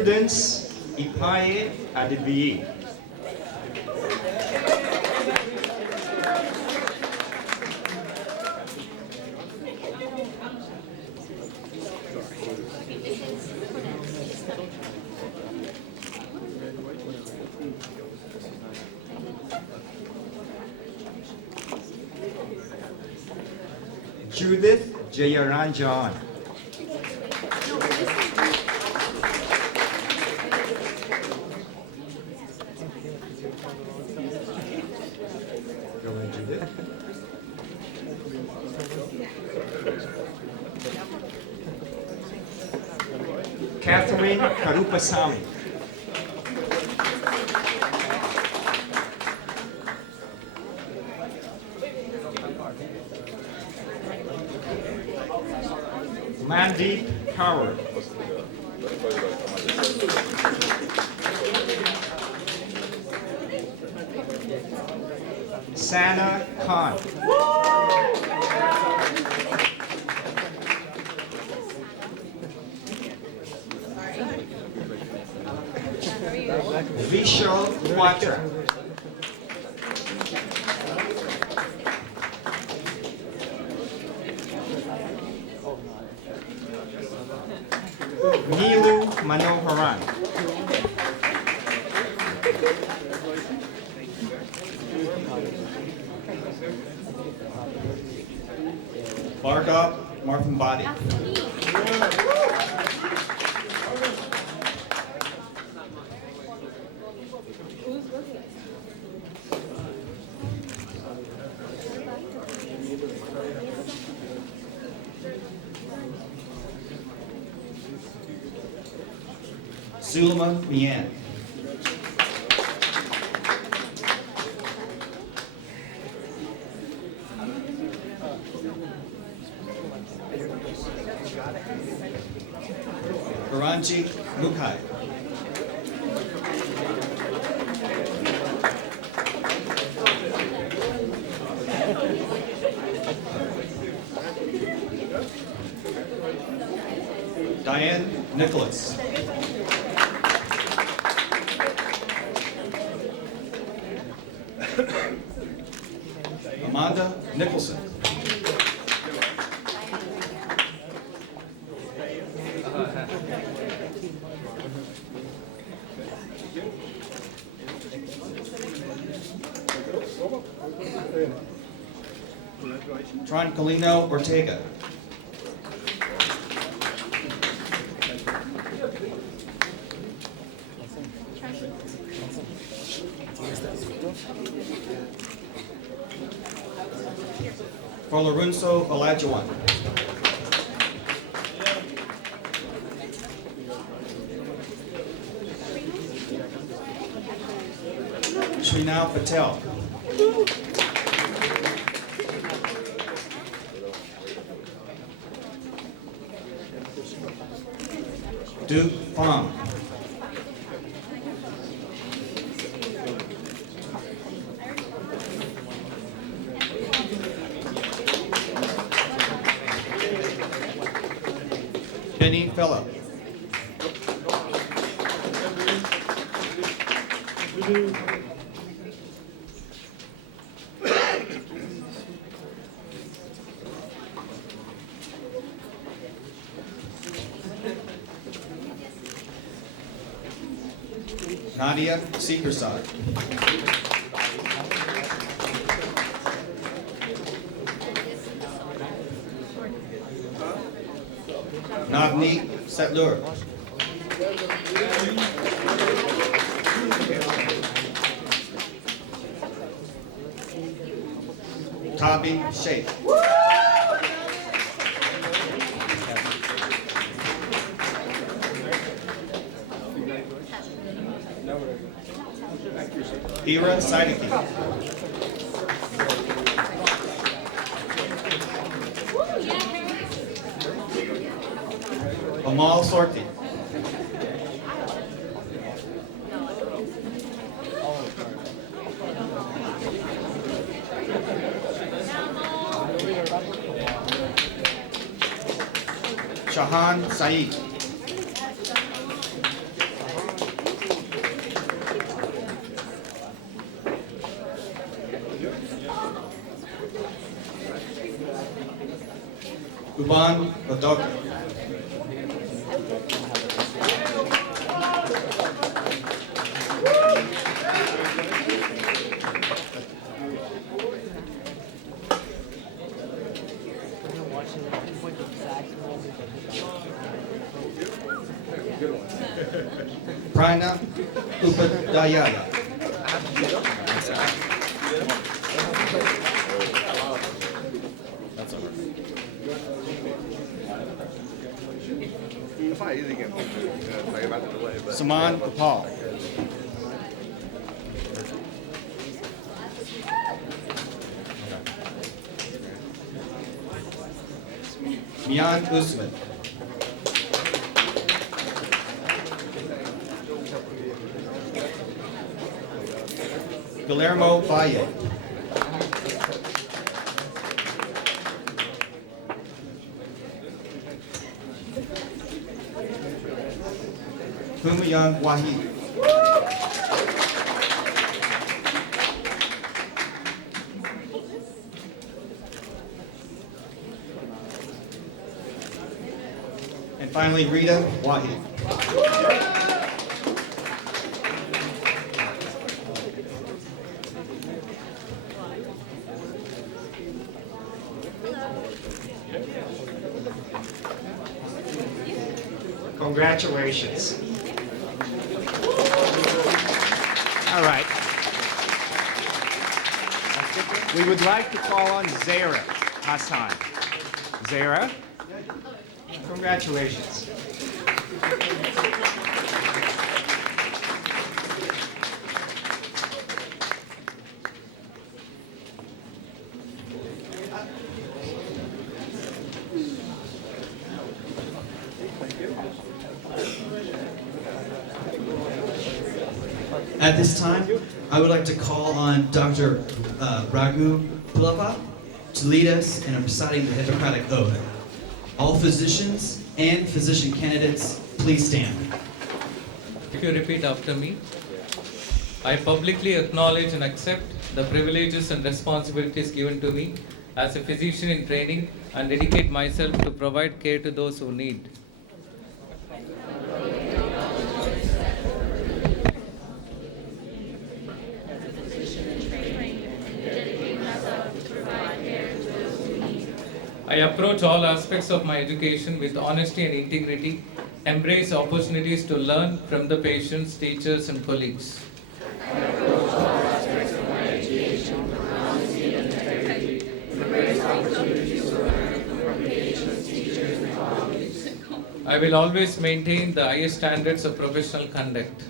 Prudence Ipaye Adebiyi. Judith Jayaranjan. Go ahead, Judith. Catherine Karupasamy. Mandeep Kaur. Sana Khan. Vishal Quatra. Nilu Manoharan. Bhargav Marthanbadi. Sulema Mian. Karanji Mukai. Diane Nicholas. Amanda Nicholson. Troncolino Ortega. Folorunso Olajuwon. Srinal Patel. Duke Fong. Benny Phillip. Nadia Seekersad. Navneet Setlur. Tabi Sheikh. Ira Sidiki. Amal Sorti. Shahan Saeed. Uban Botoke. Prana Upadhyaya. Saman Gopal. Mian Usman. Guillermo Valle. Humayun Wahid. And finally, Rita Wahid. Congratulations. All right. We would like to call on Zara Hassan. Zara, congratulations. At this time, I would like to call on Dr. Raghu Pillapa to lead us in reciting the Hippocratic Oath. All physicians and physician candidates, please stand. If you repeat after me, I publicly acknowledge and accept the privileges and responsibilities given to me as a physician in training and dedicate myself to provide care to those who need. I approach all aspects of my education with honesty and integrity, embrace opportunities to learn from the patients, teachers, and colleagues. I approach all aspects of my education with honesty and integrity, embrace opportunities to learn from patients, teachers, and colleagues. I will always maintain the highest standards of professional conduct.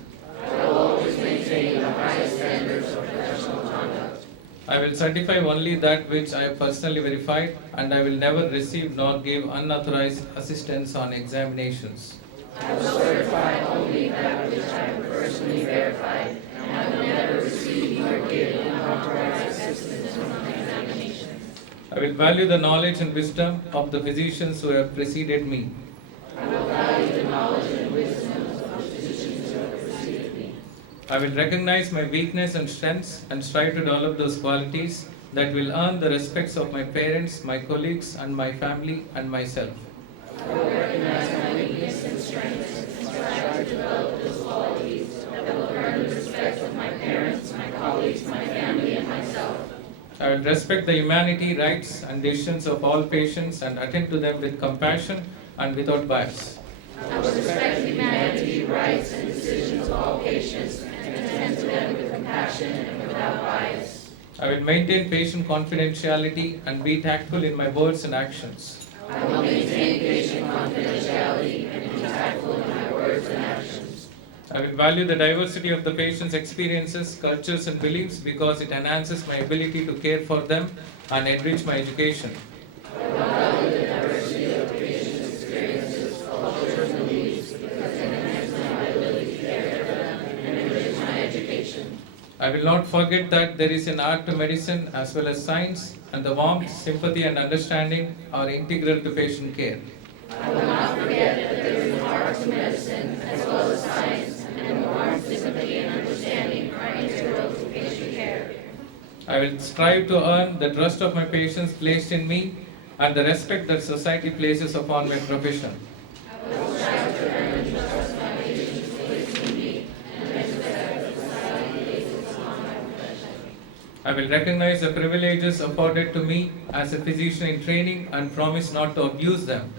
I will always maintain the highest standards of professional conduct. I will certify only that which I have personally verified, and I will never receive nor give unauthorized assistance on examinations. I will certify only that which I have personally verified, and I will never receive nor give unauthorized assistance on examinations. I will value the knowledge and wisdom of the physicians who have preceded me. I will value the knowledge and wisdom of the physicians who have preceded me. I will recognize my weakness and strengths and strive to develop those qualities that will earn the respects of my parents, my colleagues, and my family and myself. I will recognize my weakness and strengths and strive to develop those qualities that will earn the respect of my parents, my colleagues, my family, and myself. I will respect the humanity, rights, and decisions of all patients and attend to them with compassion and without bias. I will respect the humanity, rights, and decisions of all patients and attend to them with compassion and without bias. I will maintain patient confidentiality and be tactful in my words and actions. I will maintain patient confidentiality and be tactful in my words and actions. I will value the diversity of the patient's experiences, cultures, and beliefs because it enhances my ability to care for them and enrich my education. I will value the diversity of patients' experiences, cultures, and beliefs because it enhances my ability to care for them and enrich my education. I will not forget that there is an art to medicine as well as science, and the warmth, sympathy, and understanding are integral to patient care. I will not forget that there is an art to medicine as well as science, and warmth, sympathy, and understanding are integral to patient care. I will strive to earn the trust of my patients placed in me and the respect that society places upon my profession. I will recognize the privileges afforded to me as a physician in training and promise not to abuse them.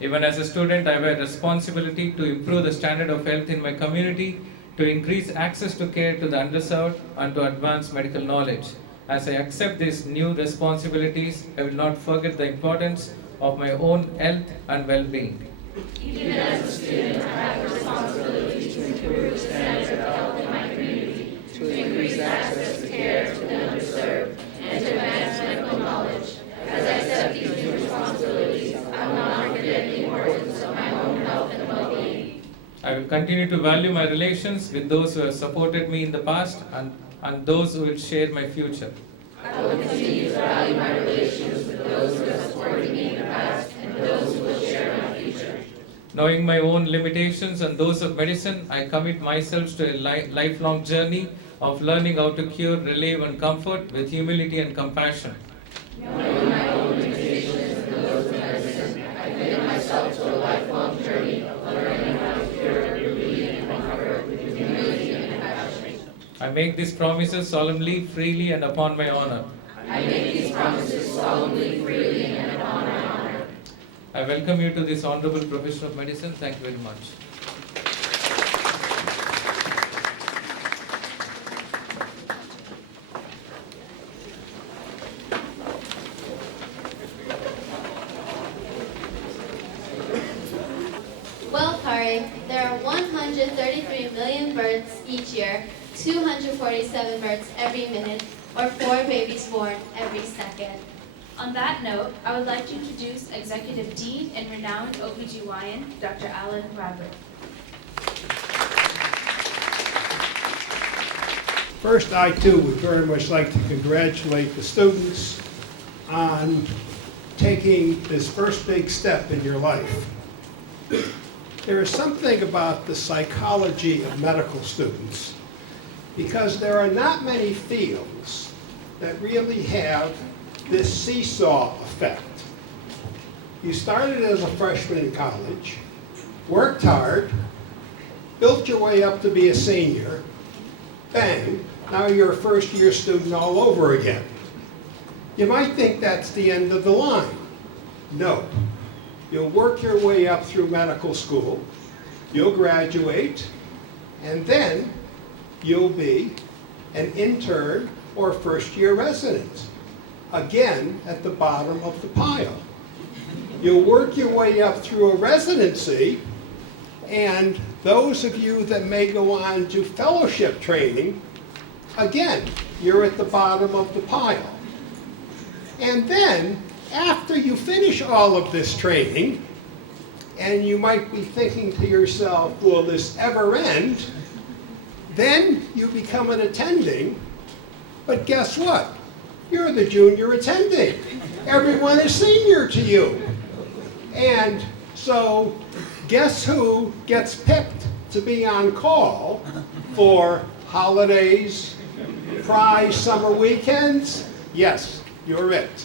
Even as a student, I have a responsibility to improve the standard of health in my community, to increase access to care to the underserved, and to advance medical knowledge. As I accept these new responsibilities, I will not forget the importance of my own health and well-being. Even as a student, I have a responsibility to improve the standards of health in my community, to increase access to care to the underserved, and to advance medical knowledge. As I accept these new responsibilities, I will not forget the importance of my own health and well-being. I will continue to value my relations with those who have supported me in the past and those who will share my future. I will continue to value my relations with those who have supported me in the past and those who will share my future. Knowing my own limitations and those of medicine, I commit myself to a lifelong journey of learning how to cure, relieve, and comfort with humility and compassion. Knowing my own limitations and those of medicine, I commit myself to a lifelong journey of learning how to cure, relieve, and comfort with humility and compassion. I make these promises solemnly, freely, and upon my honor. I make these promises solemnly, freely, and upon my honor. I welcome you to this honorable profession of medicine. Thank you very much. Well, Kari, there are 133 million births each year, 247 births every minute, or 4 babies born every second. On that note, I would like to introduce Executive Dean and renowned OBGYN, Dr. Alan Bradford. First, I too would very much like to congratulate the students on taking this first big step in your life. There is something about the psychology of medical students, because there are not many fields that really have this seesaw effect. You started as a freshman in college, worked hard, built your way up to be a senior, bang, now you're a first-year student all over again. You might think that's the end of the line. No. You'll work your way up through medical school, you'll graduate, and then you'll be an intern or first-year resident. Again, at the bottom of the pile. You'll work your way up through a residency, and those of you that may go on to fellowship training, again, you're at the bottom of the pile. And then, after you finish all of this training, and you might be thinking to yourself, will this ever end? Then you become an attending, but guess what? You're the junior attending. Everyone is senior to you. And so, guess who gets picked to be on call for holidays, prize summer weekends? Yes, you're it.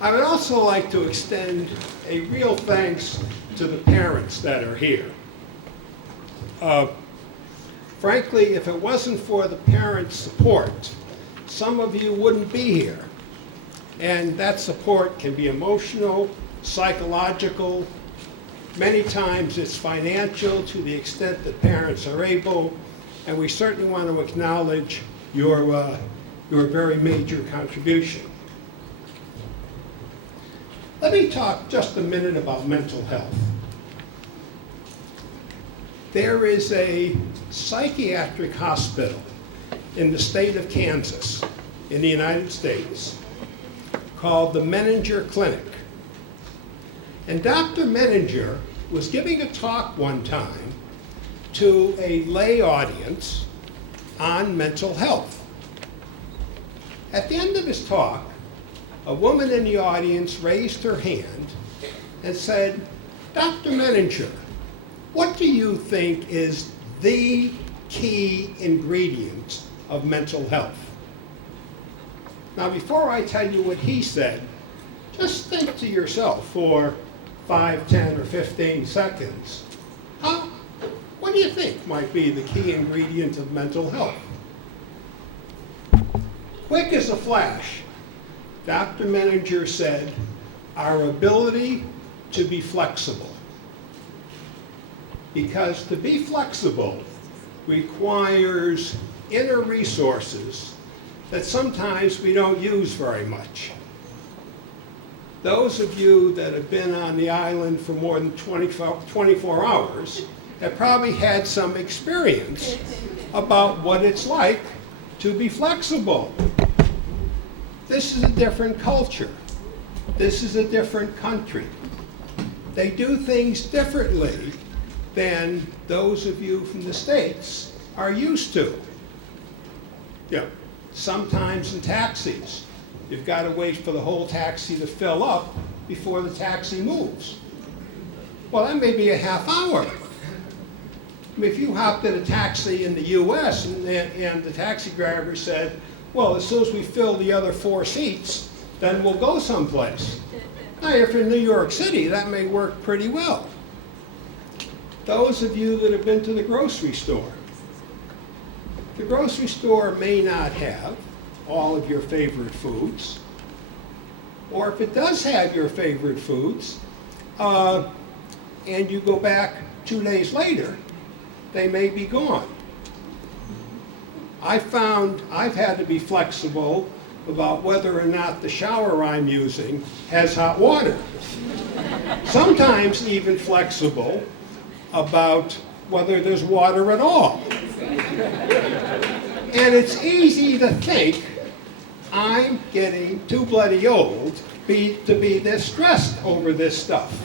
I would also like to extend a real thanks to the parents that are here. Frankly, if it wasn't for the parents' support, some of you wouldn't be here. And that support can be emotional, psychological. Many times it's financial to the extent that parents are able. And we certainly want to acknowledge your very major contribution. Let me talk just a minute about mental health. There is a psychiatric hospital in the state of Kansas, in the United States, called the Menninger Clinic. And Dr. Menninger was giving a talk one time to a lay audience on mental health. At the end of his talk, a woman in the audience raised her hand and said, Dr. Menninger, what do you think is the key ingredient of mental health. Now, before I tell you what he said, just think to yourself for 5, 10, or 15 seconds. What do you think might be the key ingredient of mental health? Quick as a flash, Dr. Menninger said, our ability to be flexible. Because to be flexible requires inner resources that sometimes we don't use very much. Those of you that have been on the island for more than 24 hours have probably had some experience about what it's like to be flexible. This is a different culture. This is a different country. They do things differently than those of you from the States are used to. Yeah. Sometimes in taxis, you've got to wait for the whole taxi to fill up before the taxi moves. Well, that may be a half hour. I mean, if you hopped in a taxi in the US and the taxi driver said, well, as soon as we fill the other 4 seats, then we'll go someplace. Now, if you're in New York City, that may work pretty well. Those of you that have been to the grocery store, the grocery store may not have all of your favorite foods, or if it does have your favorite foods, and you go back 2 days later, they may be gone. I've had to be flexible about whether or not the shower I'm using has hot water. Sometimes even flexible about whether there's water at all. And it's easy to think I'm getting too bloody old to be this stressed over this stuff.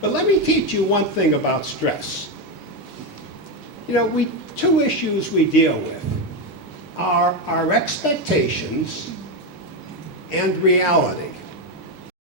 But let me teach you one thing about stress. You know, 2 issues we deal with are our expectations and reality.